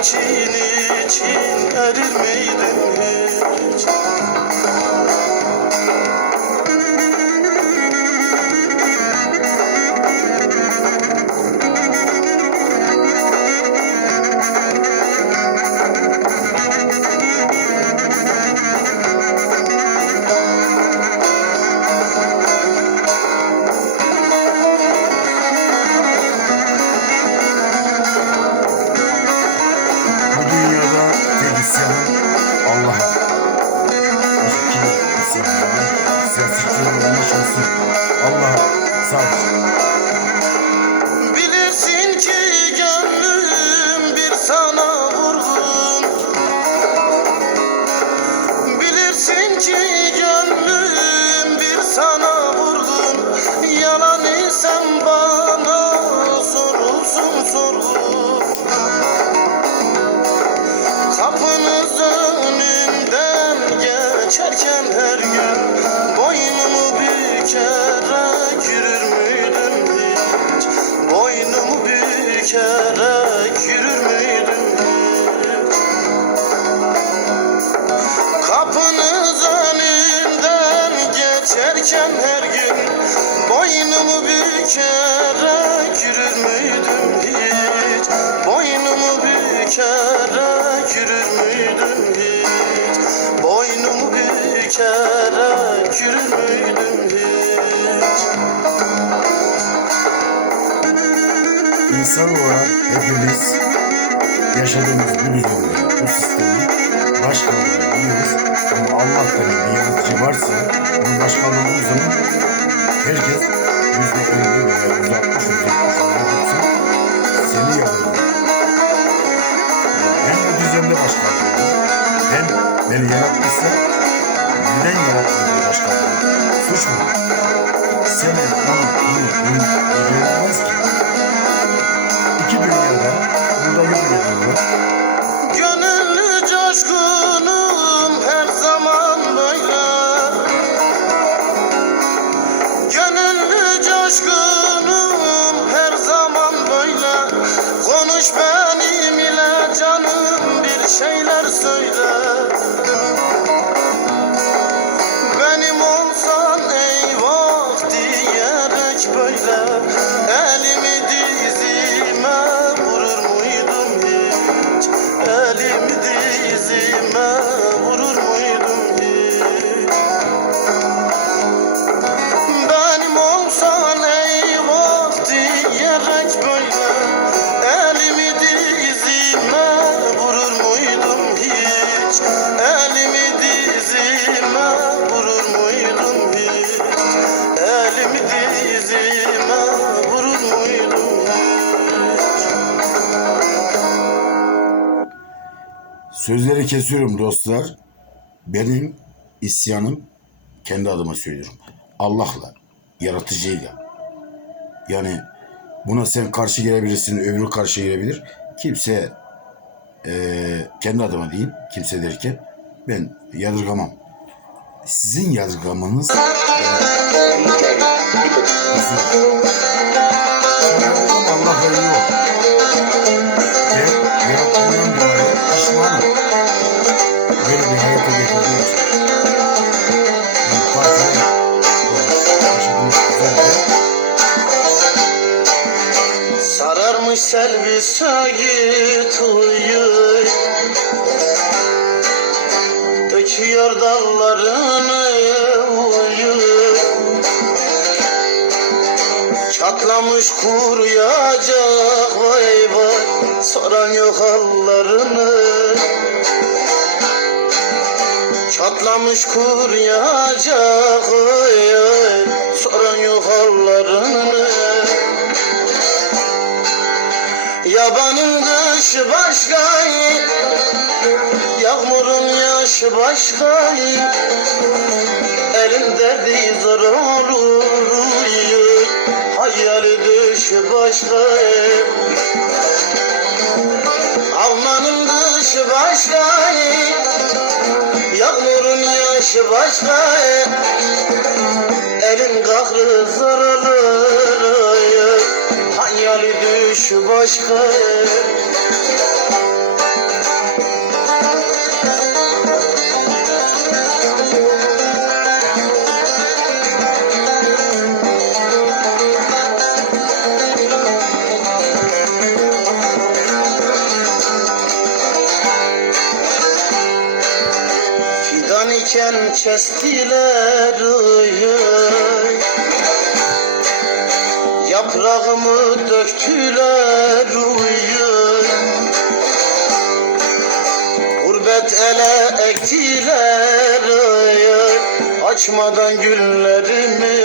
için için erir miydim İnsan olarak hepimiz yaşadığımız bu düzende, bu sistemi başkalarını biliyoruz. Ama Allah bir yaratıcı varsa onun başkalığını zaman herkes yüzde elli veya yüzde altmış, yüzde altmış seni yapıyor. Hem bu düzende başkalığı hem beni yaratmışsa neden yaratmadığı başkalığı suç mu? Seni, onu, bunu, bunu ilgilenmez Sözleri kesiyorum dostlar. Benim isyanım kendi adıma söylüyorum. Allah'la, yaratıcıyla. Yani buna sen karşı gelebilirsin, öbürü karşı gelebilir. Kimse eee, kendi adıma değil, kimse derken ben yadırgamam. Sizin yadırgamanız Allah veriyor. Söğüt uyuyor Döküyor dallarını uyuyor Çatlamış kuruyacak vay vay. Soran yok hallarını. Çatlamış kur yağacak oy oy Soran yok hallarını Yabanın kışı başka Yağmurun yaşı başka Elin derdi zor olur Hayali dışı başka Almanın dışı başka Yağmurun yaşı başka Elin kahrı zor olur Hayali dışı başka. Fidan iken kestiler oy, Yaprağımı döktüler uy, oy. Gurbet ele ektiler oy. Açmadan güllerimi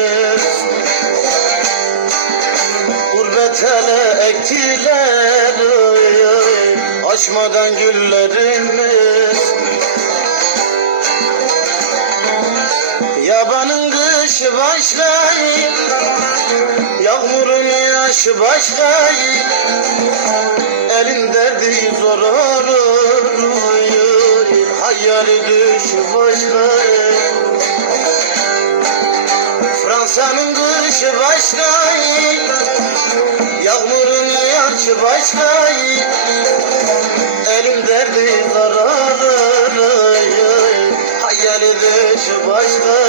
Gurbet ele ektiler oy. Açmadan güllerimi Yabanın kışı başka Yağmurun yaşı başka Elin derdi zor olur Hayali dışı başka Fransa'nın kışı başka Yağmurun yaşı başka Elim derdi zararır Hayali dışı başka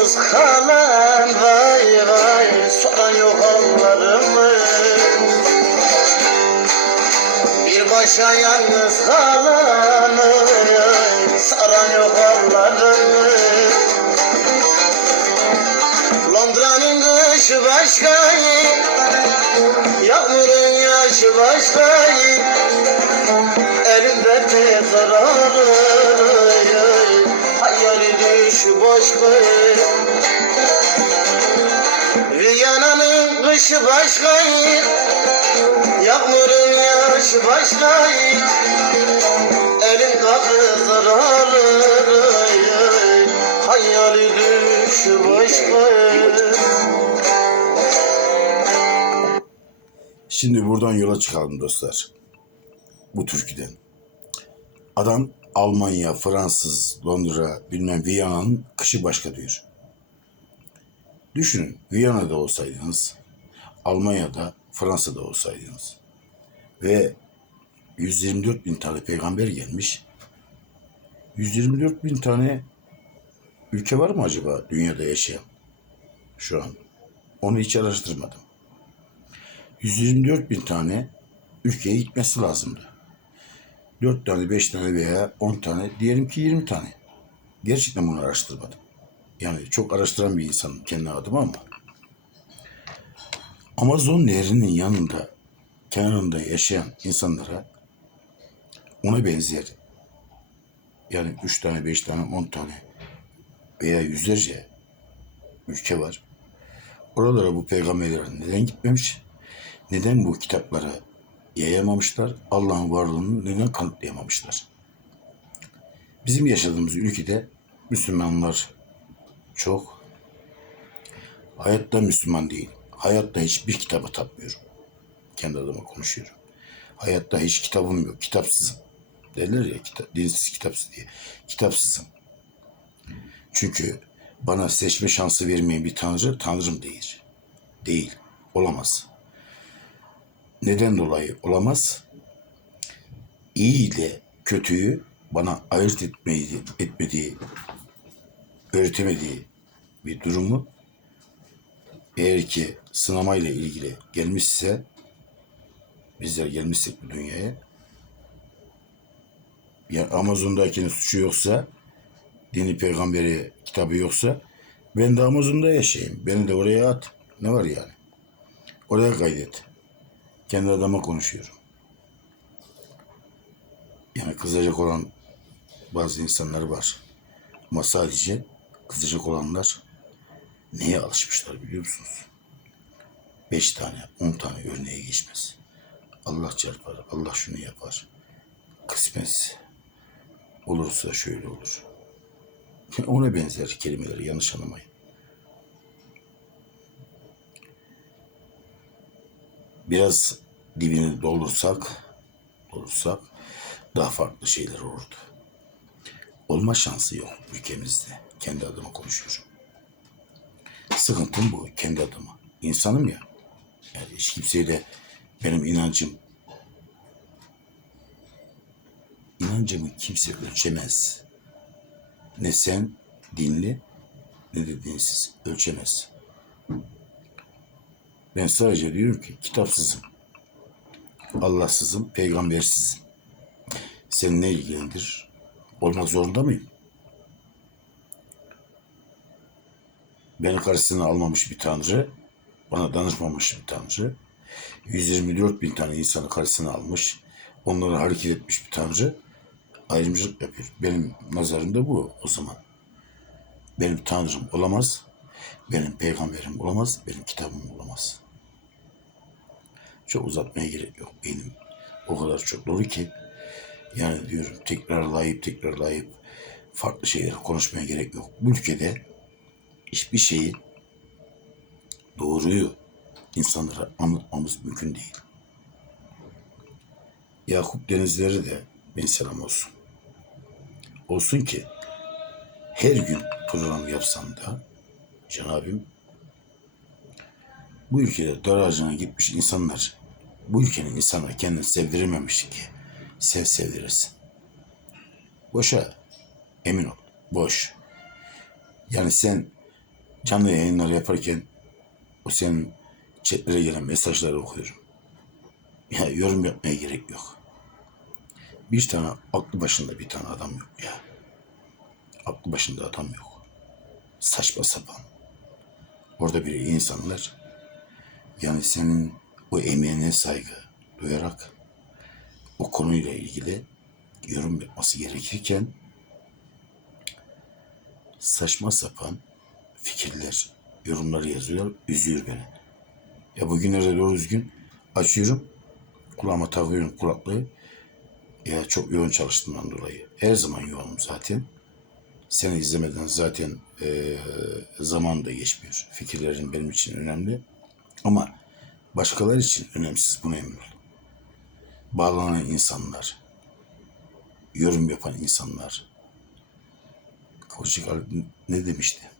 yalnız kalan vay vay Soran yok hallarımı Bir başa yalnız kalan Saran yok hallarımı Londra'nın kışı başka Yağmurun yaşı başka Elimde tek başka Viyana'nın kışı başka Yağmurun yaşı başka Elim kapı zararı Hayali düşü başka Şimdi buradan yola çıkalım dostlar. Bu türküden. Adam Almanya, Fransız, Londra, bilmem Viyana'nın kışı başka diyor. Düşünün Viyana'da olsaydınız, Almanya'da, Fransa'da olsaydınız ve 124 bin tane peygamber gelmiş. 124 bin tane ülke var mı acaba dünyada yaşayan? Şu an. Onu hiç araştırmadım. 124 bin tane ülkeye gitmesi lazımdı. 4 tane, 5 tane veya 10 tane, diyelim ki 20 tane. Gerçekten bunu araştırmadım. Yani çok araştıran bir insanım kendi adıma ama. Amazon nehrinin yanında, kenarında yaşayan insanlara ona benzer yani 3 tane, 5 tane, 10 tane veya yüzlerce ülke var. Oralara bu peygamberler neden gitmemiş? Neden bu kitapları yayamamışlar? Allah'ın varlığını neden kanıtlayamamışlar? Bizim yaşadığımız ülkede Müslümanlar çok. Hayatta Müslüman değil. Hayatta hiçbir kitaba tapmıyorum. Kendi adıma konuşuyorum. Hayatta hiç kitabım yok. Kitapsızım. Derler ya kitap, dinsiz kitapsız diye. Kitapsızım. Çünkü bana seçme şansı vermeyen bir tanrı tanrım değil. Değil. Olamaz. Neden dolayı olamaz? İyi ile kötüyü bana ayırt etmeyi, etmediği, öğretemediği bir durumu eğer ki sınamayla ilgili gelmişse bizler gelmişsek bu dünyaya ya Amazon'dakinin suçu yoksa dini peygamberi kitabı yoksa ben de Amazon'da yaşayayım. Beni de oraya at. Ne var yani? Oraya kaydet. Kendi adama konuşuyorum. Yani kızacak olan bazı insanlar var. Ama sadece kızacak olanlar neye alışmışlar biliyor musunuz? Beş tane, on tane örneğe geçmez. Allah çarpar, Allah şunu yapar. Kısmet olursa şöyle olur. Ona benzer kelimeleri yanlış anlamayın. Biraz dibini doldursak, doldursak daha farklı şeyler olurdu. Olma şansı yok ülkemizde. Kendi adıma konuşuyorum. Sıkıntım bu kendi adıma. İnsanım ya. Yani hiç kimseyle benim inancım inancımı kimse ölçemez. Ne sen dinli ne de dinsiz ölçemez. Ben sadece diyorum ki kitapsızım. Allahsızım, peygambersizim. Seni ne ilgilendirir? Olmak zorunda mıyım? Beni karşısına almamış bir tanrı, bana danışmamış bir tanrı, 124 bin tane insanı karşısına almış, onları hareket etmiş bir tanrı ayrımcılık yapıyor. Benim nazarımda bu o zaman. Benim tanrım olamaz, benim peygamberim olamaz, benim kitabım olamaz. Çok uzatmaya gerek yok. Benim o kadar çok dolu ki yani diyorum tekrarlayıp tekrarlayıp farklı şeyler konuşmaya gerek yok. Bu ülkede hiçbir şeyi doğruyu insanlara anlatmamız mümkün değil. Yakup Denizleri de ben selam olsun. Olsun ki her gün program yapsam da Cenabim bu ülkede dar gitmiş insanlar bu ülkenin insanı kendini sevdirememiş ki sev sevdirirsin. Boşa emin ol. Boş. Yani sen canlı yayınlar yaparken o senin chatlere gelen mesajları okuyorum. Ya yorum yapmaya gerek yok. Bir tane aklı başında bir tane adam yok ya. Aklı başında adam yok. Saçma sapan. Orada bir insanlar yani senin o emeğine saygı duyarak o konuyla ilgili yorum yapması gerekirken saçma sapan fikirler, yorumları yazıyor, üzüyor beni. Ya bugünlerde doğru düzgün açıyorum, kulağıma takıyorum kulaklığı. Ya çok yoğun çalıştığımdan dolayı. Her zaman yoğunum zaten. Seni izlemeden zaten eee zaman da geçmiyor. Fikirlerin benim için önemli. Ama başkaları için önemsiz buna emin ol. Bağlanan insanlar, yorum yapan insanlar. Ali ne demişti?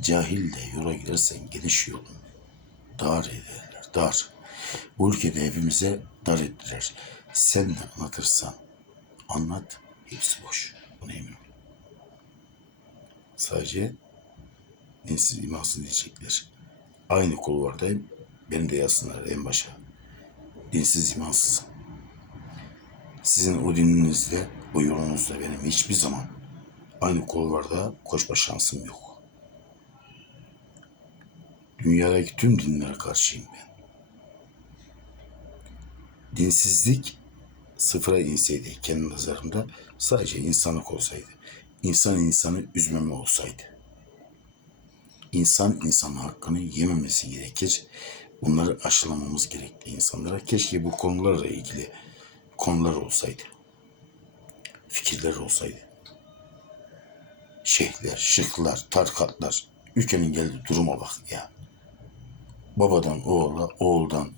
Cahil de yola girersen geniş yolun dar ederler, dar. Bu ülkede hepimize dar ettiler. Sen de anlatırsan anlat, hepsi boş. Buna emin. Sadece dinsiz imansız diyecekler. Aynı kulvardayım. Beni de yazsınlar en başa. Dinsiz imansızım. Sizin o dininizde, o yolunuzda benim hiçbir zaman aynı kulvarda koşma şansım yok. Dünyadaki tüm dinlere karşıyım ben. Dinsizlik sıfıra inseydi kendi nazarımda sadece insanlık olsaydı. İnsan insanı üzmeme olsaydı. İnsan insanın hakkını yememesi gerekir. Bunları aşılamamız gerekli insanlara. Keşke bu konularla ilgili konular olsaydı. Fikirler olsaydı. Şeyhler, şıklar, tarikatlar. Ülkenin geldiği duruma bak ya. Babadan oğula, oğuldan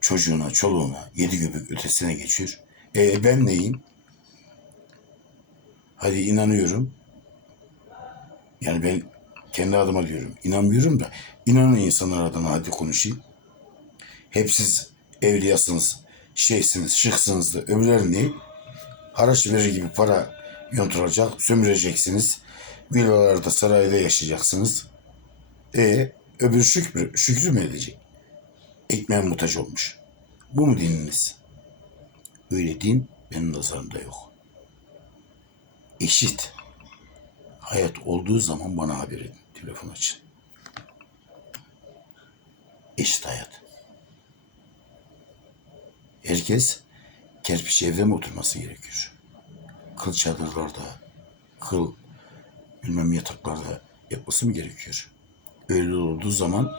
çocuğuna, çoluğuna, yedi göbek ötesine geçiyor. E ben neyim? Hadi inanıyorum. Yani ben kendi adıma diyorum. İnanmıyorum da inanan insanlar adına hadi konuşayım. Hep siz evliyasınız, şeysiniz, şıksınız da öbürleri ne? haraç verir gibi para yonturacak, sömüreceksiniz. Villalarda, sarayda yaşayacaksınız. E öbür şükrü, şükrü mü edecek? Ekmeğe muhtaç olmuş. Bu mu dininiz? Öyle din benim nazarımda yok. Eşit. Hayat olduğu zaman bana haber edin. Telefon açın. Eşit hayat. Herkes kerpiç evde mi oturması gerekiyor? Kıl çadırlarda, kıl bilmem yataklarda yatması mı gerekiyor? Öyle olduğu zaman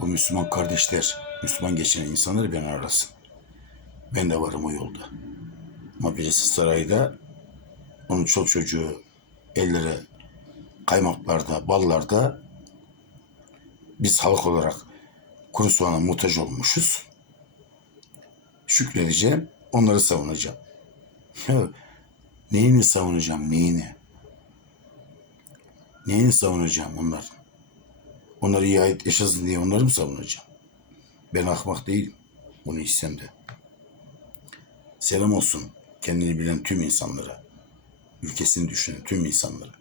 bu Müslüman kardeşler, Müslüman geçinen insanları beni arasın. Ben de varım o yolda. Ama birisi sarayda onun çok çocuğu ellere kaymaklarda, ballarda biz halk olarak kuru soğana muhtaç olmuşuz. Şükredeceğim, onları savunacağım. Neyini savunacağım, neyini? Neyini savunacağım onlar? Onları iyi hayat yaşasın diye onları mı savunacağım? Ben ahmak değilim. Bunu hissem de. Selam olsun kendini bilen tüm insanlara. Ülkesini düşünen tüm insanlara.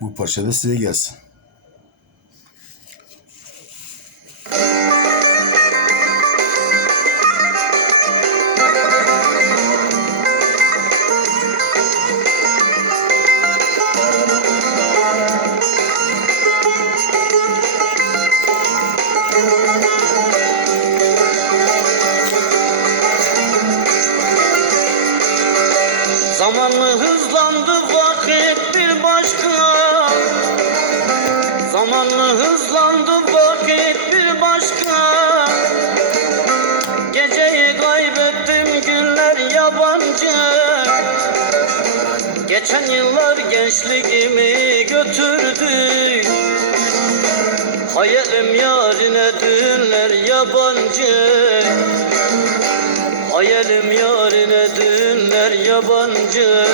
Bu parça da size gelsin. Geçen yıllar gençliğimi götürdü. Hayalim yarine dünler yabancı. Hayalim yarine dünler yabancı.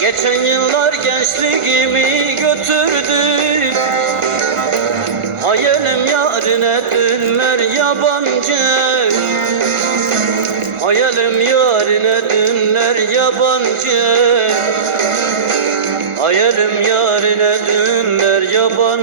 Geçen yıllar gençliğimi götürdü. Hayalim yarine dünler yabancı yabancı. Hayalim yarine dünler yabancı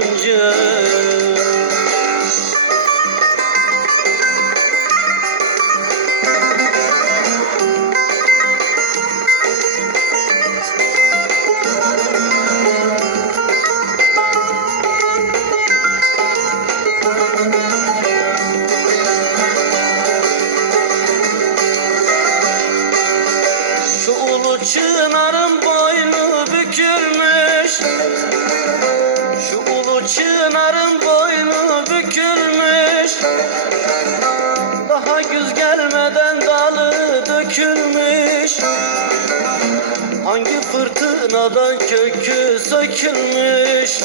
fırtınadan kökü sökülmüş.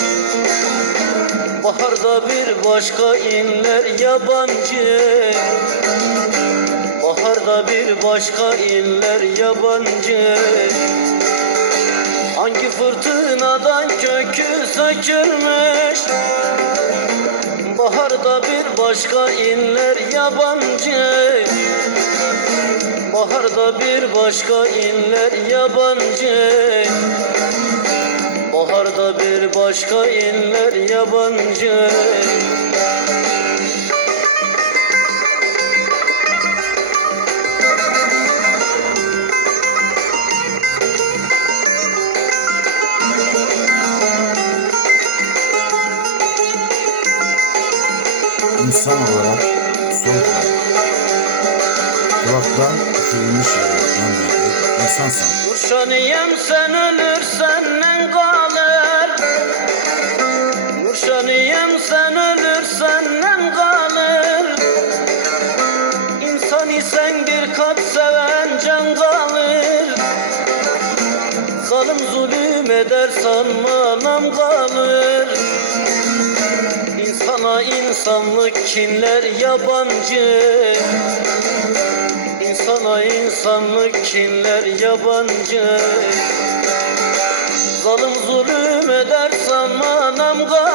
Baharda bir başka inler yabancı. Baharda bir başka iller yabancı. Hangi fırtınadan kökü sökülmüş? Baharda bir başka iller yabancı. Baharda bir başka iller yabancı Baharda bir başka iller yabancı İnsan olarak soğuk var. Kulaktan üfürülmüş yere insansan. Nurşaniyem sen ölürsen kalır Nurşaniyem sen ölürsen ne kalır. İnsan isen bir kat seven can kalır. Zalim zulüm eder sanma nam kalır. İnsana insanlık kinler yabancı. İnsana insanlık kinler yabancı. Zalim zulüm eder sanma nam kalır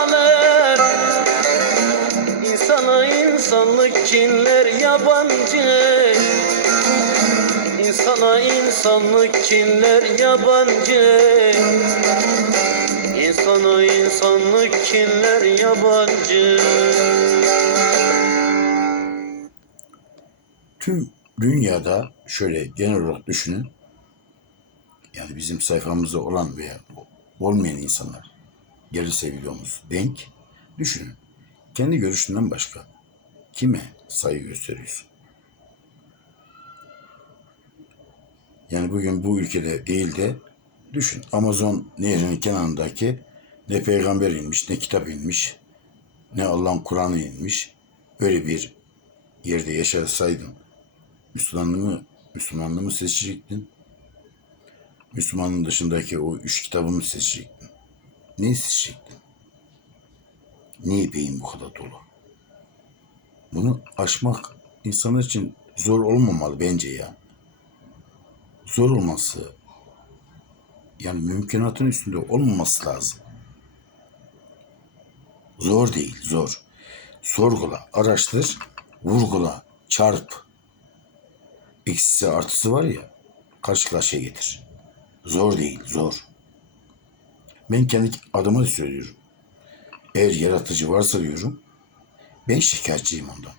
insanlık kinler yabancı İnsana insanlık kinler yabancı İnsana insanlık kinler yabancı Tüm dünyada şöyle genel olarak düşünün. Yani bizim sayfamızda olan veya olmayan insanlar gelirse videomuz denk. Düşünün. Kendi görüşünden başka kime saygı gösteriyorsun? Yani bugün bu ülkede değil de düşün. Amazon nehrinin kenarındaki ne peygamber inmiş, ne kitap inmiş, ne Allah'ın Kur'an'ı inmiş. Böyle bir yerde yaşasaydın Müslümanlığı, Müslümanlığı seçecektin? Müslümanlığın dışındaki o üç kitabı mı seçecektin? Neyi seçecektin? Niye beyin bu kadar dolu? Bunu aşmak insanlar için zor olmamalı bence ya. Zor olması yani mümkünatın üstünde olmaması lazım. Zor değil, zor. Sorgula, araştır, vurgula, çarp. Eksisi artısı var ya, karşı karşıya getir. Zor değil, zor. Ben kendi adıma söylüyorum. Eğer yaratıcı varsa diyorum, ben şikayetçiyim ondan.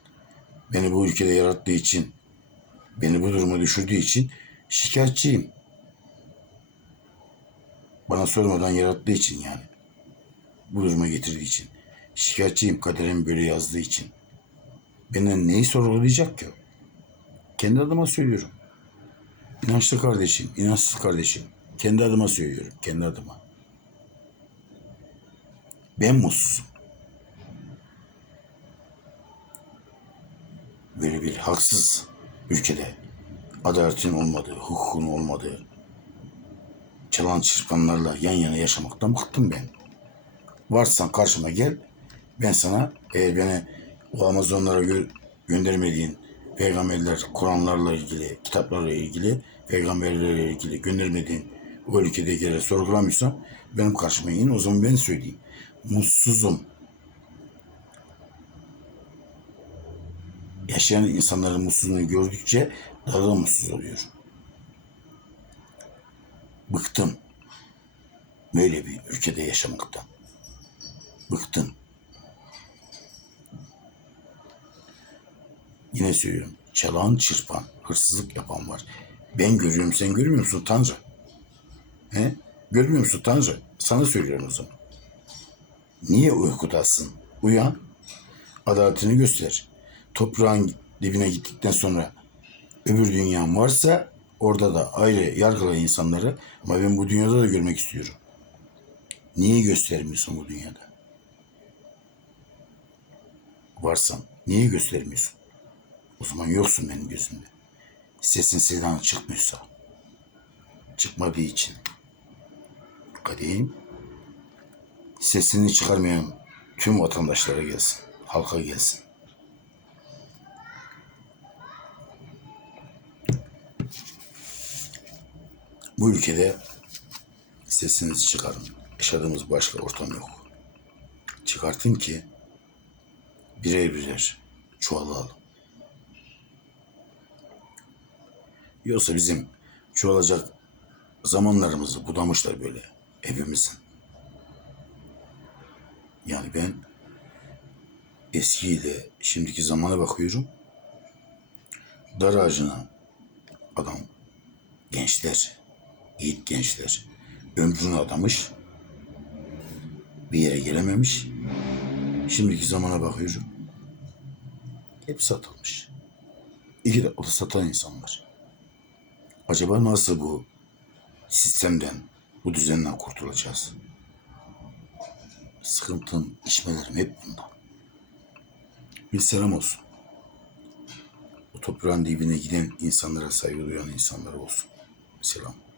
Beni bu ülkede yarattığı için, beni bu duruma düşürdüğü için şikayetçiyim. Bana sormadan yarattığı için yani. Bu duruma getirdiği için. Şikayetçiyim kaderim böyle yazdığı için. Benden neyi sorgulayacak ki? Kendi adıma söylüyorum. İnançlı kardeşim, inançsız kardeşim. Kendi adıma söylüyorum, kendi adıma. Ben mutsuzum. Böyle bir haksız ülkede adaletin olmadığı, hukukun olmadığı, çalan çırpanlarla yan yana yaşamaktan bıktım ben. Varsan karşıma gel, ben sana eğer beni o Amazonlara gö- göndermediğin peygamberler, Kur'anlarla ilgili, kitaplarla ilgili, peygamberlerle ilgili göndermediğin o ülkedekileri sorgulamıyorsan benim karşıma in o zaman ben söyleyeyim. Mutsuzum. Yaşayan insanların mutsuzluğunu gördükçe daha da mutsuz oluyorum. Bıktım. Böyle bir ülkede yaşamaktan. Bıktım. Yine söylüyorum. Çalan, çırpan, hırsızlık yapan var. Ben görüyorum, sen görmüyor musun Tanrı? He? Görmüyor musun Tanrı? Sana söylüyorum o zaman. Niye uykudasın? Uyan. Adaletini göster. Toprağın dibine gittikten sonra öbür dünyan varsa orada da ayrı yargıla insanları ama ben bu dünyada da görmek istiyorum. Niye göstermiyorsun bu dünyada? Varsan niye göstermiyorsun? O zaman yoksun benim gözümde. Sesin sedan çıkmıyorsa. Çıkmadığı için. Kadim sesini çıkarmayan tüm vatandaşlara gelsin. Halka gelsin. Bu ülkede sesinizi çıkarın. Yaşadığımız başka ortam yok. Çıkartın ki birer birer çoğalalım. Yoksa bizim çoğalacak zamanlarımızı budamışlar böyle hepimizin. Yani ben eskiyle şimdiki zamana bakıyorum. Dar ağacına adam gençler, yiğit gençler ömrünü adamış. Bir yere gelememiş. Şimdiki zamana bakıyorum. Hep satılmış. İki dakikada satan insanlar. Acaba nasıl bu sistemden, bu düzenden kurtulacağız? Sıkıntım, içmelerim hep bundan. Bir selam olsun. Bu toprağın dibine giden insanlara saygı duyan insanlar olsun. Selam.